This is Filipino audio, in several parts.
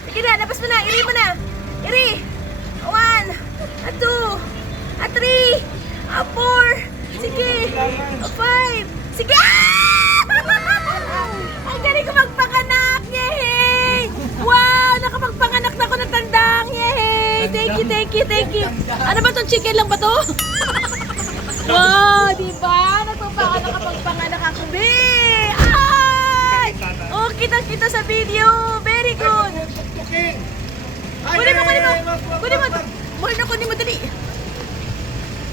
Sige na, labas mo na. Iri mo na. Iri. 1, 2, 3, 4. Sige. 5. Sige. Ang galing ko magpanganak. Yehey! Wow! Nakapagpanganak na ako ng tandang. Yehey! Thank you. Ano ba itong chicken lang ba to? Wow! Diba? Nakapagpanganak ako. Ay! Oh, kita sa video. Very good. Kunin mo, dali.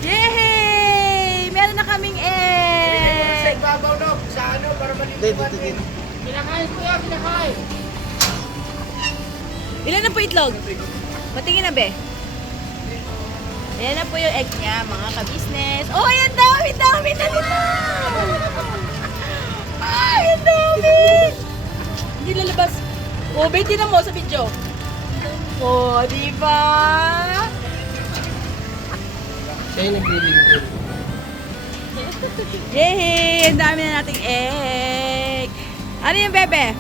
Yehey! Meron na kaming egg. Sa ibabaw no, sa ano, para maliliwan. Kinakain ko yan, kinakain. Ilan na po itlog? Patingin na, be. Ayan na po yung egg niya, mga ka-business. Oh, ayan, dami na nila. Ay, ang dami. Hindi lalabas. Oh, be, tinan mo sa video. Oh, di ba? Siya yung nag-review. Yehey! Ang dami na nating egg. Ano yung bebe?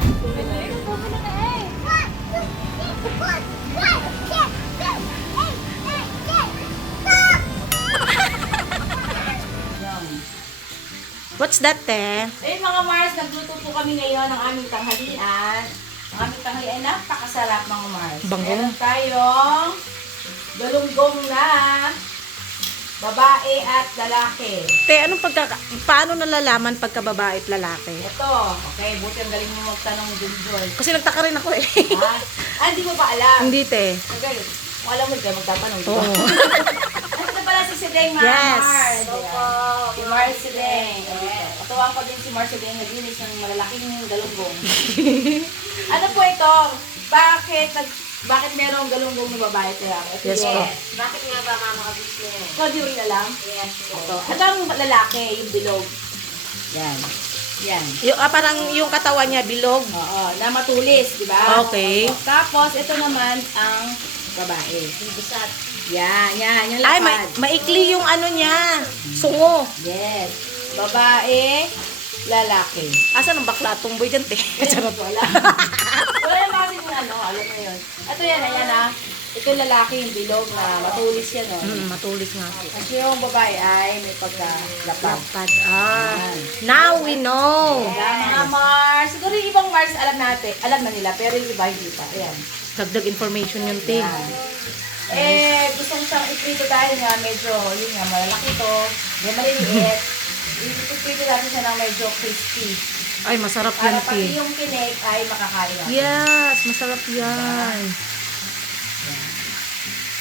What's that, te? Ayun mga Mars, nagluto po kami ngayon ng aming tanghalian. Ang aming tanghalian, napakasarap mga Mars. Bango. Meron tayong galunggong na babae at lalaki. Te, paano nalalaman pagka babae at lalaki? Ito, okay, buti ang galing mo magtanong Junjoy. Kasi nagtaka rin ako eh. Hindi mo ba alam? Hindi, te. Okay, kung alam mo, ikaw magtatanong. Oo. Ito pala si Sideng, mga Yes. Mars. Si Mars Sideng. Katuwang ko din si Mars Sideng, naglinis ng malalaking galunggong. Ano po ito? Bakit merong galunggong na babae at lalaki? Ito Yes po. Bakit nga ba mama ka-business? Ikaw di rin alam? Yes po. Ito ang lalaki, yung bilog. Yan. Parang yung katawan niya bilog. Oo, na matulis, di ba? Okay. Tapos, ito naman ang babae. Bisat. Yan, yung Ay, lapad. maikli yung ano niya. Sungo. Yes. Babae, lalaki. Asan ang bakla? Tumboy dyan, te. Charot, wala. Wala naman kasi yung ano, alam mo yun. Ito yan, ayan ah. Ito yung lalaki, yung bilog na matulis yan, oh. Matulis nga. Kasi yung babae ay may pagkalapad. Lapad. Now we know. Ayan, mga Mars. Siguro yung ibang Mars alam na nila, pero yung iba hindi pa. Ayan. Dagdag information yun, te. Gusto ko siyang iprito dahil nga medyo, yun nga, malalaki to, may maliliit. Iprito natin siya ng medyo crispy. Ay, masarap Para yan, te. pati yung kinig ay makakain natin. Yes, masarap yan.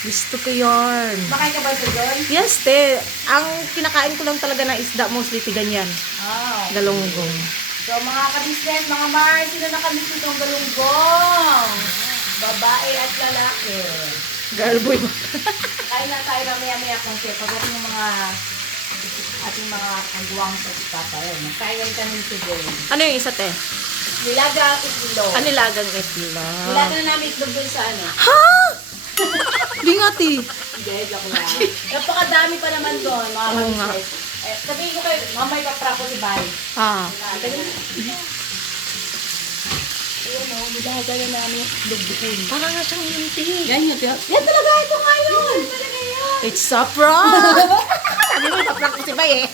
Gusto ko yarn. Makain ka ba ito doon? Yes, te. Ang kinakain ko lang talaga na isda, mostly ti ganyan. Galunggong. So, mga ka-business, mga Mars, sino nakamiss itong galunggong? Babae at lalaki. Girl boy. Kain na tayo mamaya-maya kung siya. Pagdating yung mga ating mga kagwang sa papa. Kain lang kami today. Ano yung isa, te? Nilaga at itlog. Anilagang itlog. Nilaga na namin itlog dun sa ano. Ha? Di nga, te. Hindi, joke lang. Napakadami pa naman doon, mga Oo nga. ka-business. Sabihin ko kayo, mamay paprako si Bay. Ayan o, nilaga na namin itlog doon. Parang nga siyang yun, te. Yan yun. Yan talaga, ito nga yun. Talaga yun. It's a prank! Sabi mo, pa-prank ko si Bay eh.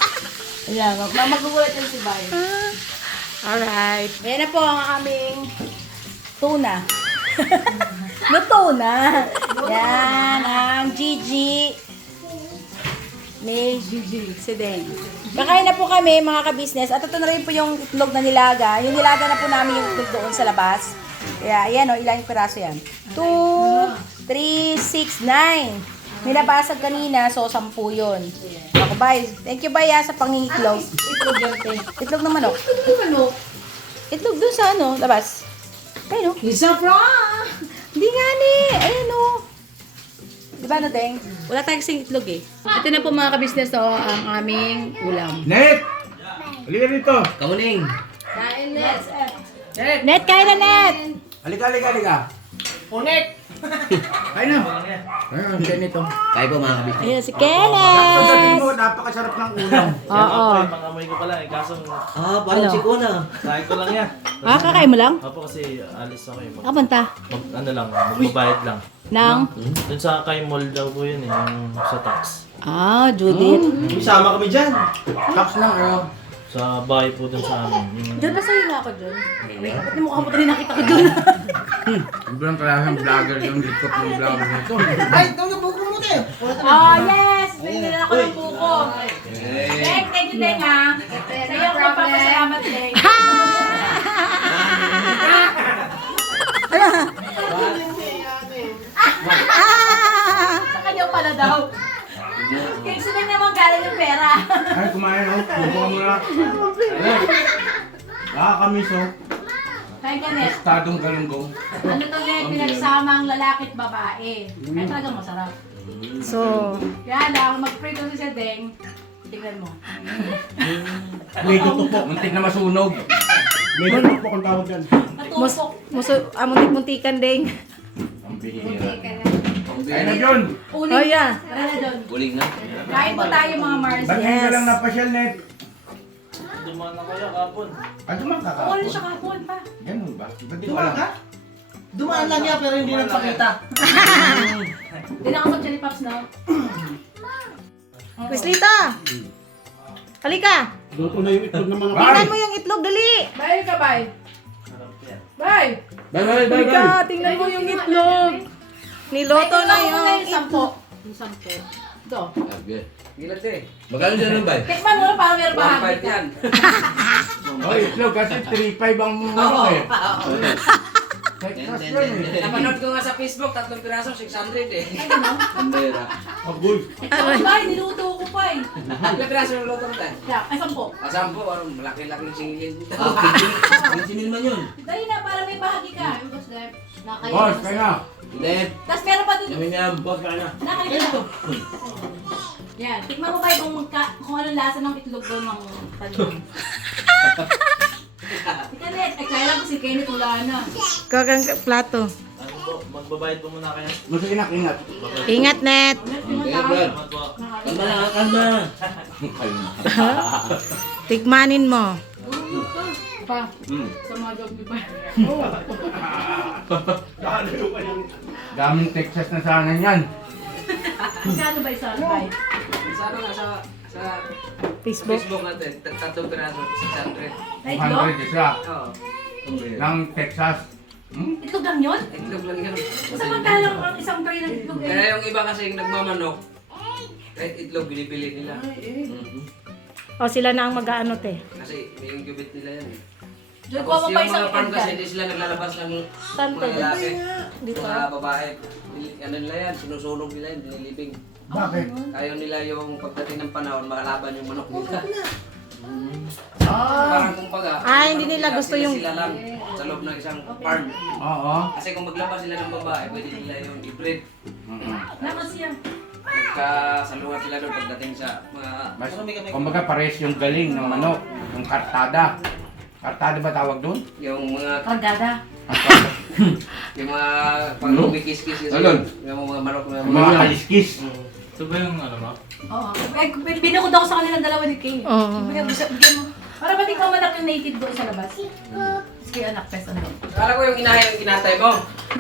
Ayan, magugulat yan si Bay. Alright. Ayan na po ang aming tuna. No tuna. Yan, ang Gigi. May Gigi. Sideng. Kakain na po kami mga ka-business. At ito na rin po yung itlog na nilaga. Yung nilaga na po namin yung itlog doon sa labas. Kaya, ayan o, ilang piraso yan? 2, 3, 6, 9. May nabasag kanina, so 10 yun. Ako, bye. Thank you, bye, sa pangingitlog. Itlog yan, itlog ng manok. Itlog ng manok? Itlog dun sa ano, labas. Ayun o. Isa fra! Hindi nga ni. Ayun o. Di ba, no, Deng? Wala tayong kasing itlog eh. Ito na po mga ka-business to, ang aming ulam. Net! Halika dito! Kain, Net. Net, kain na, Net. Halika! Punit! Kaya na. Kaya ang ganito. Kaya po mga kabisnes. Ayan si Sabi Kenneth. mo, napakasarap ng ulam. Oo. Pangamoy ko pala eh, kaso Parang Ano? chiko na. kain ko lang yan. Ah, kakain mo lang? Opo kasi alis ako eh. Kapunta? Magbabayad lang. Nang? Doon sa kay mall daw po yun eh, yung sa tax. Ah, Judith. Sama kami dyan. Tax na, ano? Sa bahay po doon sa amin. Yung... Diyan ba sa'yo na ako dyan? Ba't yung mukha mo rin nakita ko dyan? Ibang klaseng vlogger yung likot ng vlogger nito. Ay, ikaw na buko mo tayo. Oh, yes! Binili ako ng buko. Deng, thank you, Deng, ha? Sa'yo ako magpapasalamat, Deng. Sa kanya pala daw. Kaya gusto na naman galing yung pera. Ay, kumain ako. Bubuka mo na. Nakakamiss oh. Kaya Kenneth, Estadong galunggong. ano to Deng, pinagsama ang lalaki at babae. Kaya talagang masarap. So, Kaya lang, mag-pray daw si Deng. Tingnan mo. May tutupok. Muntik na masunog. May tutupok ang tawag dyan. Matupok. muntik-muntikan ding. Ang bihira. Kaya na yun. Uling. Oh, yeah. Tara na doon. Uling na. Kain po tayo mga Mars. Ba't ngayon ka lang napasyal, Net? Dumaan na kayo kapon. Ah, dumaan ka ka? Uling siya kapon pa. Ganun ba? Ba't di ko alam? Dumaan lang niya pero hindi nagpakita. Hindi na ako sa Chili Pops na. Quislita! Halika! Luto na yung itlog ng mga Tingnan mo yung itlog, dali! Bye ka, bye. Sarap yan. Bye. Bye. Halika, tingnan mo yung itlog. Niloto na Tingnan mo muna yung sampo. itlog. Yung sampo. Ito. Gilat eh. Magkano dyan ng bay? Tikman mo na para meron bahagi ka. Oh, itlog kasi 3.5 ang ano eh. Texas yun eh. Napanood ko nga sa Facebook, 3 piraso, 600 eh. Ay, ano? Pambera. Agoy. Ito, bye. Niluto ko pa eh. 3 piraso yung loto natin. Kaya, ay, sampo. Kasampo, malaki-laking singilin dito. Sinin man yun. Dali na, para may bahagi ka. Yung boss, Deb. Nakakain Boss, na kaya na. Hindi. Tapos meron pa dun. Yum. Boss ka na. Nakalimutan ko. Yan, tikman mo ba kung anong lasa ng itlog doon ng talim. Kenneth, ay kaya lang ko si Kenneth wala na. Kagang plato. Ano po, magbabayad po muna kayo. Gusto ingat. Ingat, Net! Salamat po. Kalma. Tikmanin mo. Pa, sa mga job ni pa. Daming Texas na sana yan. Magkano ba isa? Bye. Sana nga sa Facebook. Facebook natin, 3 piraso, 600. Na itlog? 100 isa. Oo. Ng Texas. Itlog lang yun? Itlog lang yan. Samantalang ang isang tray ng itlog eh. Kaya yung iba kasi yung nagmamanok, kahit itlog binipili nila. O, sila na ang mag-ano, te. Kasi may yung cubit nila yan eh. Diyan ko Tapos pa yung isang mga farm kasi itlog. hindi sila naglalabas ng Saan mga to? lalaki. Dito. Mga babae. Ano nila yan, sinusunog nila yan, dinilibing. Bakit? Ayaw nila yung pagdating ng panahon, makalaban yung manok nila. Ah. Parang kumbaga, Ah, hindi nila gusto yung- Sila lang sa loob ng isang farm. Oo. Kasi kung maglabas sila ng babae, pwede nila yung i-breed. Naman siya. Magkasalungan sila doon pagdating sa mga... Mas, kumbaga pares yung galing ng manok. Yung kartada. Kartada ba tawag doon? Yung mga... Kagada. Yung mga pang kumikis-kis kasi. Ayun. Yung mga manok na... Yung mga kaliskis. Ito ba yung ano mo? Oo. Ay, binukod ako sa kanilang dalawa ni Kay. Oo. Bigyan mo. Para ba't ikaw manak yung native doon sa labas? Sige anak, pes ano. Akala ko yung inahay yung kinatay mo.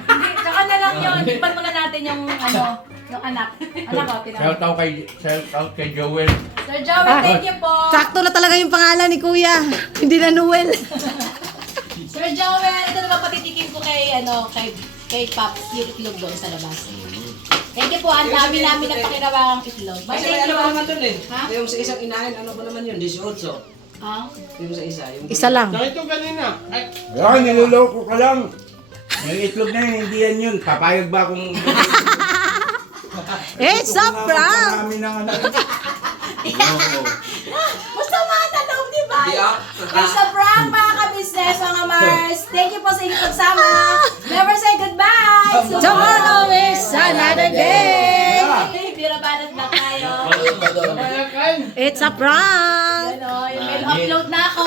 Hindi, tsaka na lang yun. Tikman muna natin yung ano, yung anak. Anak ko, tinawag. Shout out kay Joel. Sir Joey, thank you po. Sakto na talaga yung pangalan ni Kuya. Hindi na Noel. Sir Joel, ito naman patitikin ko kay, ano, kay Pops, yung itlog doon sa labas. Thank you po, ang dami namin nagpakinawang itlog. Bye, Kasi thank may you. ano pa naman doon eh. Ha? Yung sa isang inahin, ano ba naman yun? 18. Ah? Yung sa isa. Yung Isa lang. Ito kanina. Ay, Ay, niloloko ka lang. Yung itlog na yun, hindi yan yun. Papayag ba kung... It's a prank! Marami ng ano. Basta mga tanong, di ba? Di ah. It's a prank, mga ka-business, mga Mars. Thank you po sa inyong pagsama. Never say goodbye. Tomorrow is another day! Bira banat na tayo. It's a prank! Ano, yung upload na ako.